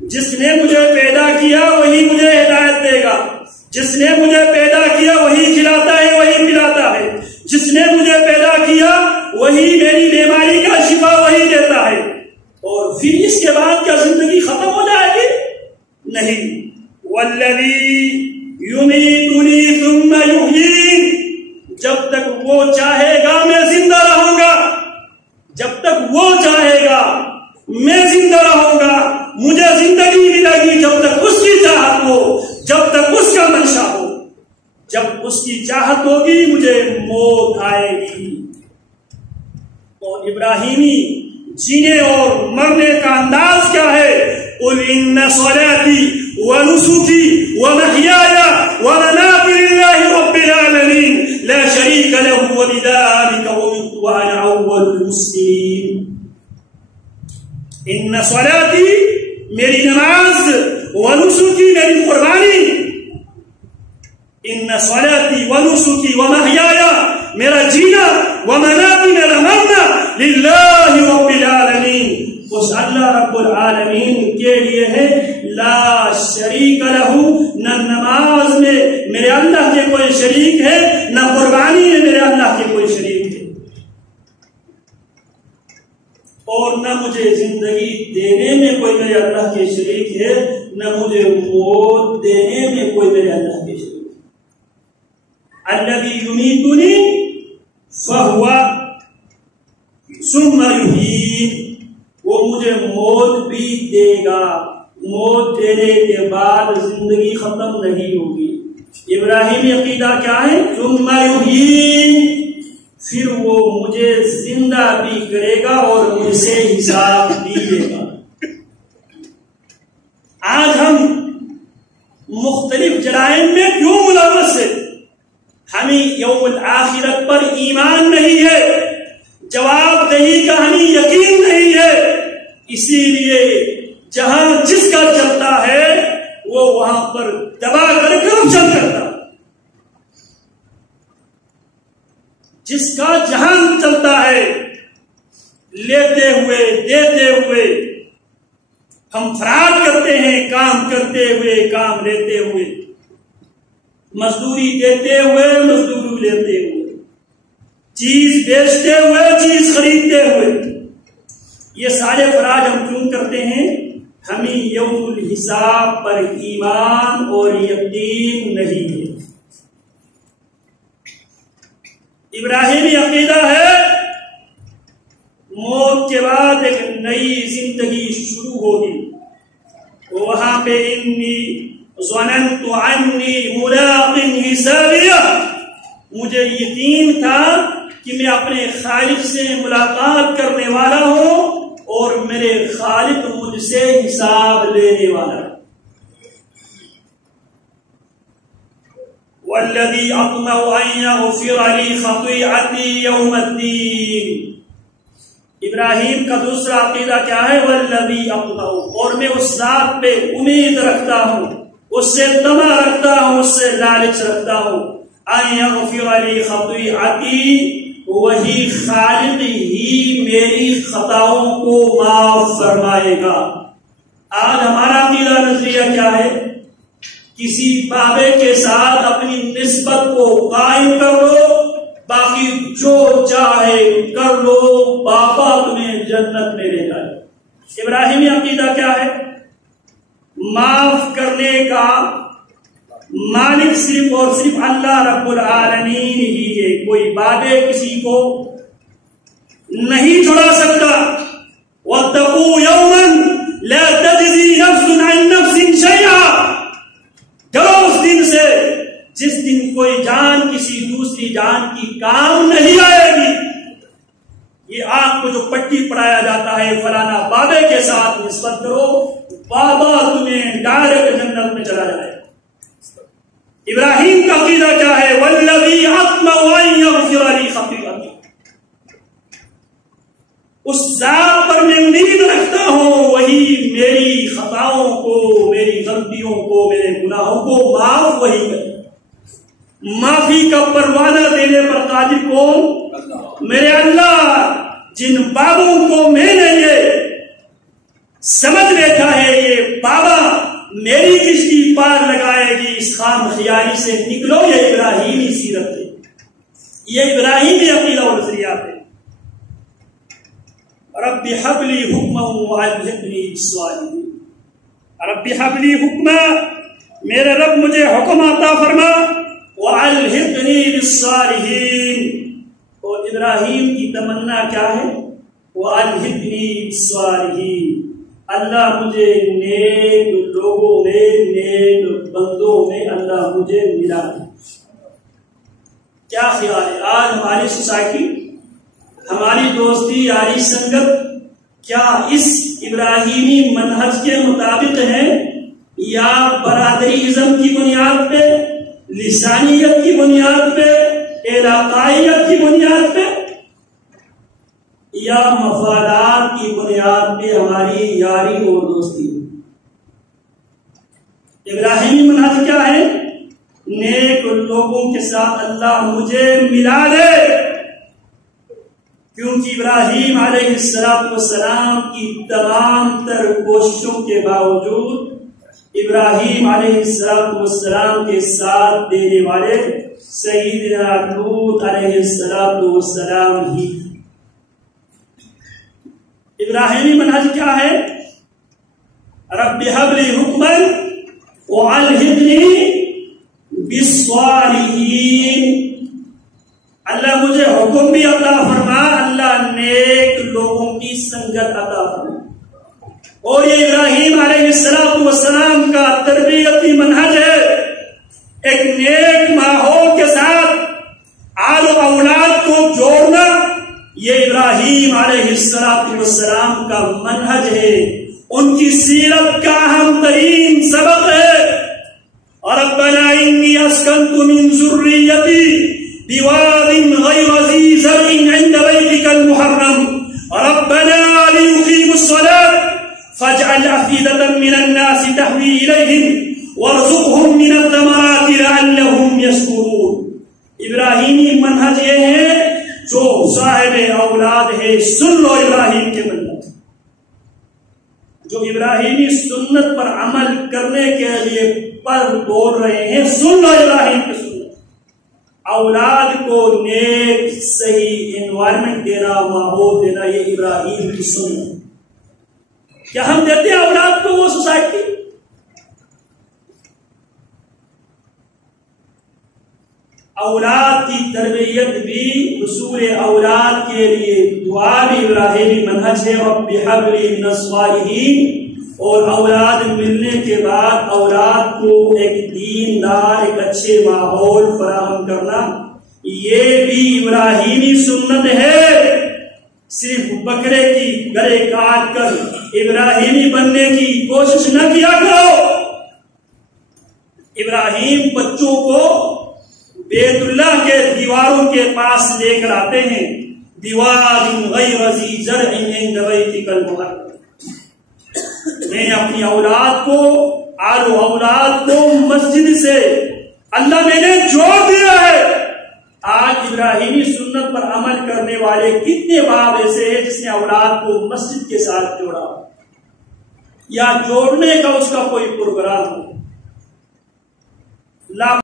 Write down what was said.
جس نے مجھے پیدا کیا وہی مجھے ہدایت دے گا، جس نے مجھے پیدا کیا وہی کھلاتا ہے وہی پلاتا ہے، جس نے مجھے پیدا کیا وہی میری بیماری کا شفا وہی دیتا ہے۔ اور پھر اس کے بعد کیا زندگی ختم ہو جائے گی؟ نہیں۔ والذی یمیتنی ثم یحیین، جب تک وہ چاہے گا میں زندہ رہوں گا، جب تک وہ چاہے گا میں زندہ رہوں گا، مجھے زندگی ملے گی جب تک اس کی چاہت ہو، جب تک اس کا منشا ہو۔ جب اس کی چاہت ہوگی مجھے موت آئے گی۔ اور ابراہیمی جینے اور مرنے کا انداز کیا ہے؟ قل ان صلاتی ونسکی ومحیای ومماتی للہ رب العالمین لا شریک له وبذلک امرت وانا اول المسلمین۔ ان صلاتی میری نماز، ونسکی میری قربانی، ان صلاتی ونسکی ومحیای میرا جینا، ومماتی میرا مرنا، للہ رب العالمین اس اللہ رب العالمین کے لیے ہے۔ لا شریک لہ، نہ نماز میں میرے اللہ کے کوئی شریک ہے، نہ قربانی میں میرے اللہ کے کوئی شریک ہے، اور نہ مجھے زندگی دینے میں کوئی میرے اللہ کے شریک ہے، نہ مجھے موت دینے میں کوئی میرے اللہ کے شریک ہے۔ الذی یمیتنی فہو ثم یحیین، وہ مجھے موت بھی دے گا، موت دینے کے بعد زندگی ختم نہیں ہوگی۔ ابراہیمی عقیدہ کیا ہے؟ ثم یحیین، پھر وہ مجھے زندہ بھی کرے گا اور مجھ سے حساب بھی لے گا۔ آج ہم مختلف جرائم میں کیوں ملوث ہیں؟ ہمیں یوم الآخرت پر ایمان نہیں ہے، جواب دہی کا ہمیں یقین نہیں ہے، اسی لیے جہاں جس کا چلتا ہے وہ وہاں پر دبا کر کرپشن کرتا، جس کا جہاں چلتا ہے لیتے ہوئے دیتے ہوئے ہم فراڈ کرتے ہیں، کام کرتے ہوئے کام لیتے ہوئے، مزدوری دیتے ہوئے مزدوری لیتے ہوئے، چیز بیچتے ہوئے چیز خریدتے ہوئے، یہ سارے فراڈ ہم کیوں کرتے ہیں؟ ہمیں یوم الحساب پر ایمان اور یقین نہیں ہے۔ ابراہیمی عقیدہ ہے موت کے بعد ایک نئی زندگی شروع ہوگی، وہاں پہ انی ظننت انی ملاق حسابیہ، مجھے یقین تھا کہ میں اپنے خالق سے ملاقات کرنے والا ہوں اور میرے خالق مجھ سے حساب لینے والا ہے۔ والذی اطمع ان یغفر لی خطیئتی یوم الدین، ابراہیم کا دوسرا عقیدہ کیا ہے؟ والذی اطمع، اور میں اس ذات پہ امید رکھتا ہوں، اس سے طمع رکھتا ہوں، اس سے لالچ رکھتا ہوں، ان یغفر لی خطیئتی، وہی خالق ہی میری خطاؤں کو معاف فرمائے گا۔ آج ہمارا عقیدہ نظریہ کیا ہے؟ کسی بابے کے ساتھ اپنی نسبت کو قائم کر لو، باقی جو چاہے کر لو، بابا تمہیں جنت میں لے جائے۔ ابراہیمی عقیدہ کیا ہے؟ معاف کرنے کا مالک صرف اور صرف اللہ رب العالمین ہی ہے، کوئی بابے کسی کو نہیں چھڑا سکتا۔ واتقوا یوما لا تجزی نفس عن نفس شیئا، ڈرو اس دن سے جس دن کوئی جان کسی دوسری جان کی کام نہیں آئے گی۔ یہ آپ کو جو پٹی پڑھایا جاتا ہے فلانا بابے کے ساتھ نسبت کرو، بابا تمہیں ڈائریکٹ جنت میں چلا جائے۔ ابراہیم کا عقیدہ کیا ہے؟ والذی اطمع ان یغفر لی خطیئتی، اس ذات پر میں امید رکھتا ہوں وہی میری خطاؤں کو، میری غلطیوں کو، میرے گناہوں کو معاف وہی کرے۔ معافی کا پروانہ دینے پر قادر کون؟ میرے اللہ۔ جن بابوں کو میں نے یہ سمجھ بیٹھا ہے یہ باب میری کشتی پار لگائے گی، اس خام خیالی سے نکلو۔ یہ ابراہیمی سیرت ہے، یہ ابراہیمی عقیدہ و نظریات ہے۔ رب هب لي حکما والحقنی بالصالحین، رب هب لي حکما، میرے رب مجھے حکم عطا فرما، والحقنی بالصالحین، اور ابراہیم کی تمنا کیا ہے؟ والحقنی بالصالحین، اللہ مجھے نیک لوگوں میں، نیک بندوں میں اللہ مجھے ملا دے۔ کیا خیال ہے آج ہماری سوسائٹی، ہماری دوستی یاری سنگت کیا اس ابراہیمی منہج کے مطابق ہے، یا برادری ازم کی بنیاد پہ، لسانیت کی بنیاد پہ، علاقائیت کی بنیاد پہ، یا مفادات کی بنیاد پہ ہماری یاری اور دوستی؟ ابراہیمی منہج کیا ہے؟ نیک لوگوں کے ساتھ اللہ مجھے ملا دے، کیونکہ ابراہیم علیہ السلام کی تمام تر کوششوں کے باوجود ابراہیم علیہ السلام کے ساتھ دینے والے سیدنا لوط علیہ السلام ہی۔ ابراہیمی منہج کیا ہے؟ رب هب لي حکما والحقنی بالصالحین، اللہ مجھے حکم بھی عطا فرما، اللہ نیک لوگوں کی سنگت عطا فرما۔ اور یہ ابراہیم علیہ السلام کا تربیتی منہج ہے، ایک نیک ماحول کے ساتھ آل و اولاد کو جوڑنا، یہ ابراہیم علیہ السلام کا منہج ہے، ان کی سیرت کا اہم ترین سبق ہے۔ ربنا انی اسکنت من ذریتی بواد غیر ذی زرع عند بیتک المحرم ربنا لیقیموا الصلاة فاجعل أفئدة من الناس تهوی الیہم وارزقهم من الثمرات لعلهم یشکرون۔ ابراہیمی منہج یہ ہے، جو صاحب اولاد ہے سن لو ابراہیم کے منہج، جو ابراہیمی سنت پر عمل کرنے کے لیے پر دوڑ رہے ہیں، سن لو ابراہیم کی سنت۔ اولاد کو نیک صحیح انوائرمنٹ دینا، ماحول دینا، یہ ابراہیم کی سنت۔ کیا ہم دیتے ہیں اولاد کو وہ سوسائٹی؟ اولاد کی تربیت بھی، حصول اولاد کے لیے دعا بھی ابراہیمی منہج ہے، رب هب لي من الصالحین۔ اور اولاد ملنے کے بعد اولاد کو ایک دیندار، ایک اچھے ماحول فراہم کرنا، یہ بھی ابراہیمی سنت ہے۔ صرف بکرے کی گلے کاٹ کر ابراہیمی بننے کی کوشش نہ کیا کرو۔ ابراہیم بچوں کو بیت اللہ کے دیواروں کے پاس لے کر آتے ہیں، دیوار غیر ذی زرع عند بیتک المحرم۔ میں نے اپنی اولاد کو، آل و اولاد کو مسجد سے اللہ میں نے جوڑ دیا ہے۔ آج ابراہیمی سنت پر عمل کرنے والے کتنے باپ ایسے ہیں جس نے اولاد کو مسجد کے ساتھ جوڑا، یا جوڑنے کا اس کا کوئی پروگرام ہو؟